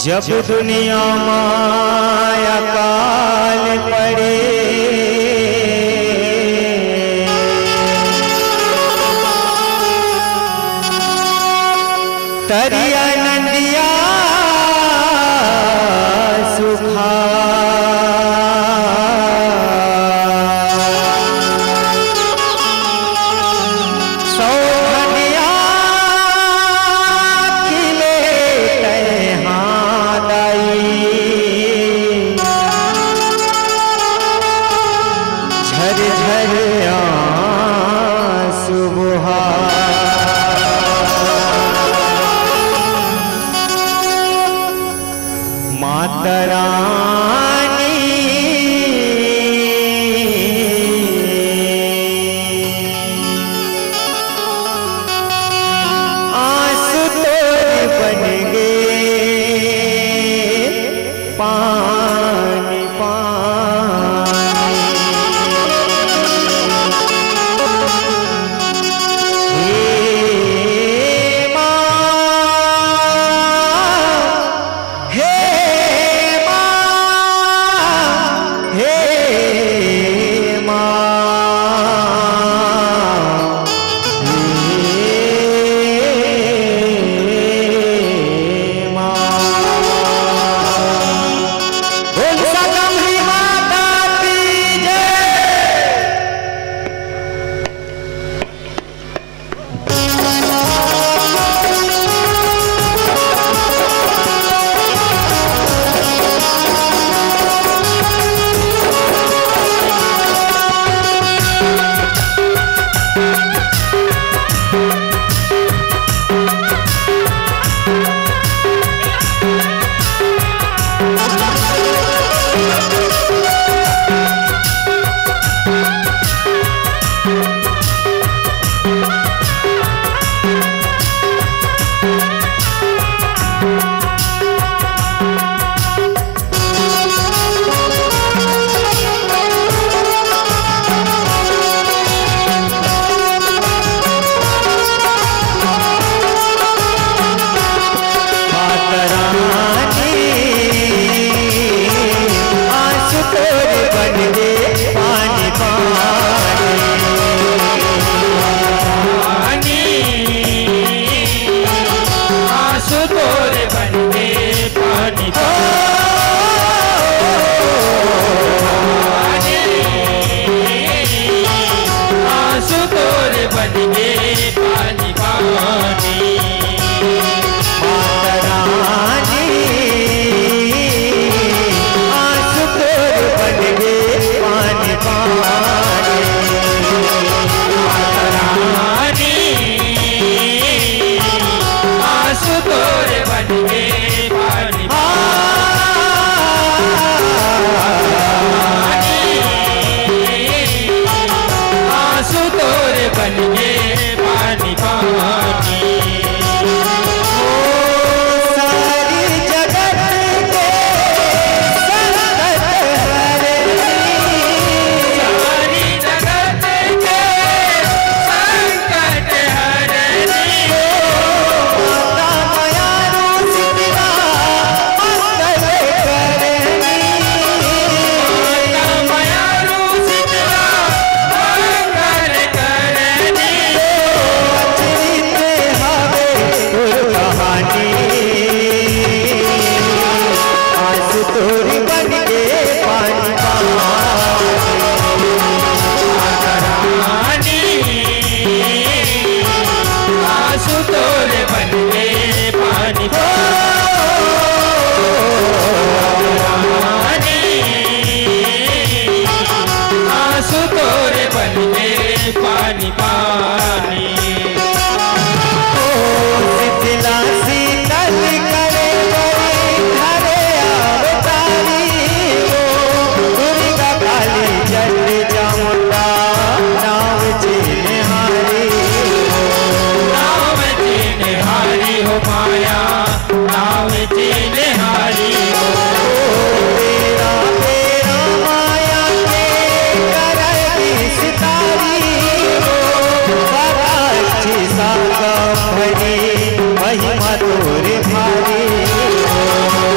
जब दुनिया माया काल पड़े तरिया नंदिया सुखा महिमा तोरे भारी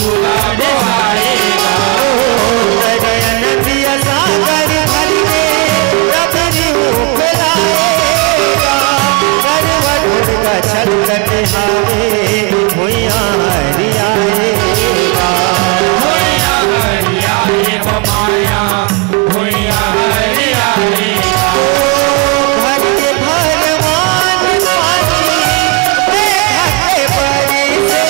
पूरा निभाएगा। दरिया नदिया सागर भर के रबरी मुख लाएगा। करवट का छलकत हावे भुइयां हरियाएगा। भुइयां हरियाएगा माया, भुइयां हरियाएगा। भर के भरवान पानी देखा के बड़ी से।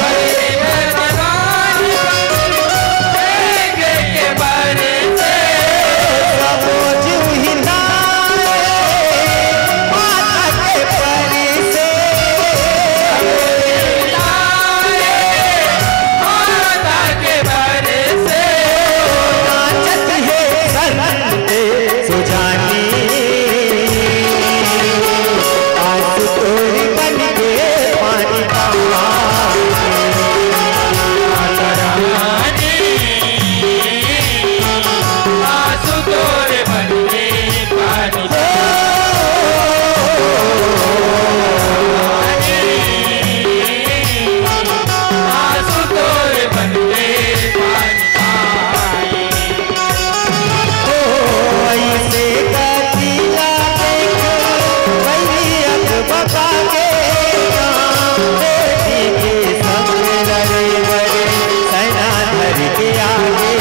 हरे भगवान देखे के बड़े से। सबो जूही नाए माता के परी से। माता के बड़े से। नाचत है सरंदे सुजानी। आस तोरी बन के पानी आंसू तोरे बनके पानी आंसू तोरे बनके पानी ऐसे कतीला देख वही अख बका के। बेटी के संग लड़े बड़े सैना धर के आगे।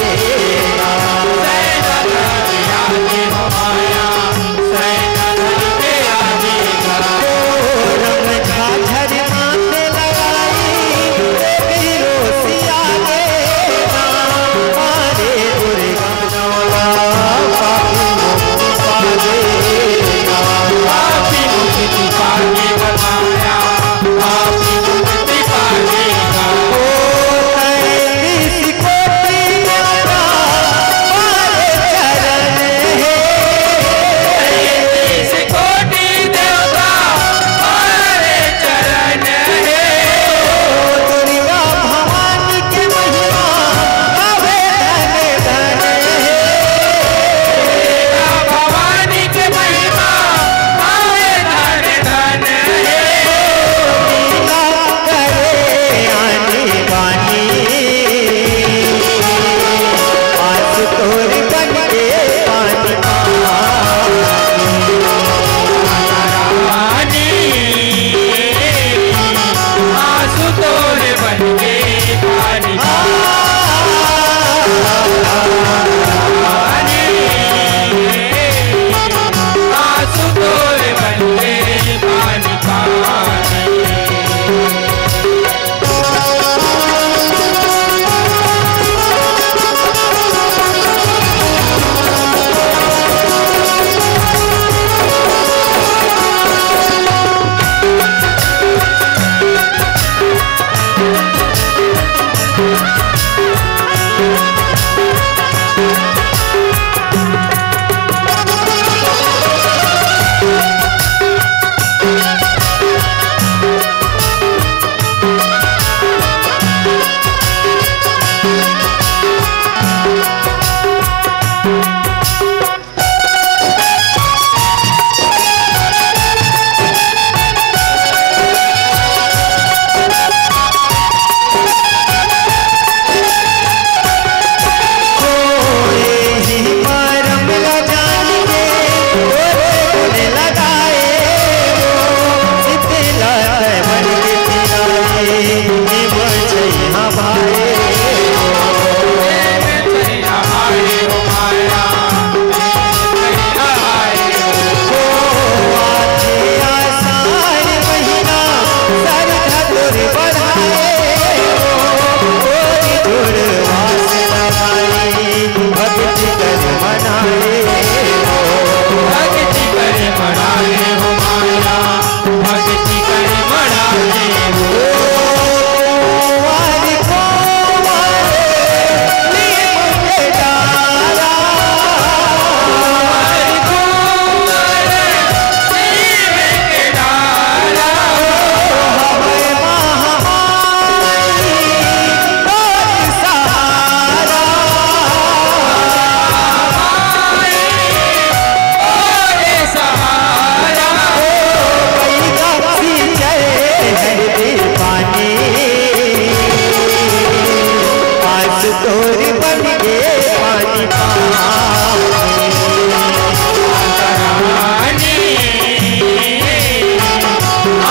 आंसू तोरी बन के पानी पानी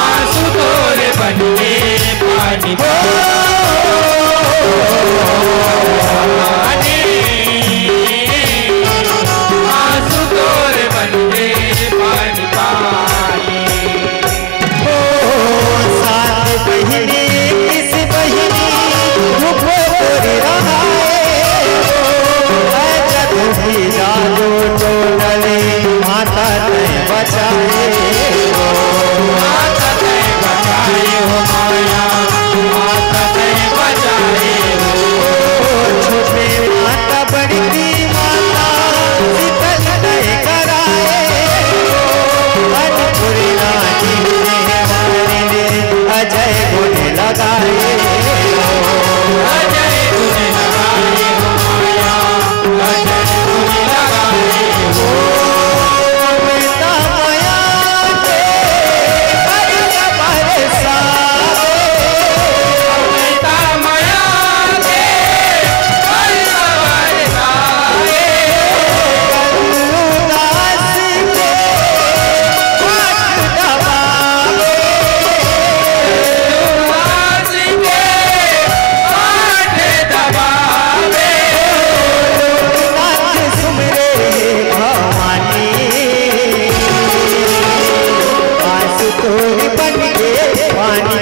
आंसू तोरे बन के पानी आंसू तोरे बन के पानी पानी साथ बहिनी किस बहिनी रुको तोरी रहाए जब भी डालो तो डले माता नहीं बचाए माता नहीं बचाए हो माया माता नहीं बचाए हो छुपे माता बड़ी माता शीतल नहीं कराए अनपुरी रानी ने हमारे ने अजय गुण लगाए अजय गुण लगाए हो माया अजय गुण लगाए हो पिता माया के पिता माया के हर सवार साए उदास के पाठ दबावे उदास के पाठ दबावे नाथ सुमरे भवानी आंसू तोरी बन के पानी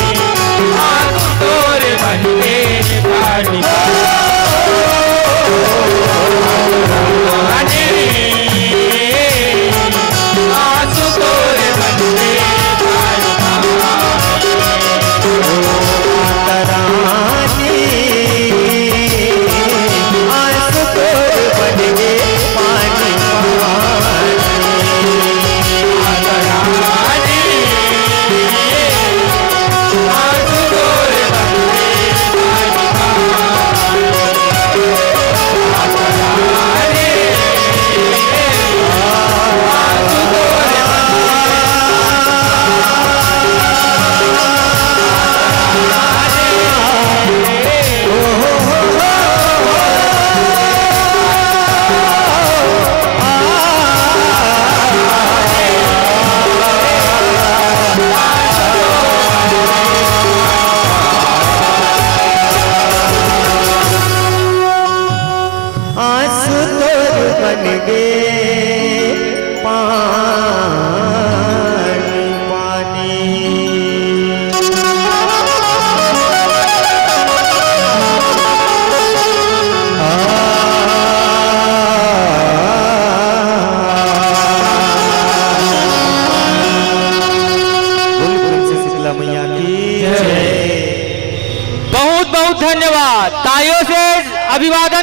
आंसू तोरे बन के पानी आंसू तोरे बन के रानी आंसू तोरी बन के पानी आंसू तोरे बन आंसू तोरी बन के पानी पानी शीतला मैया की जय। बहुत बहुत धन्यवाद। तालियों से अभिवादन।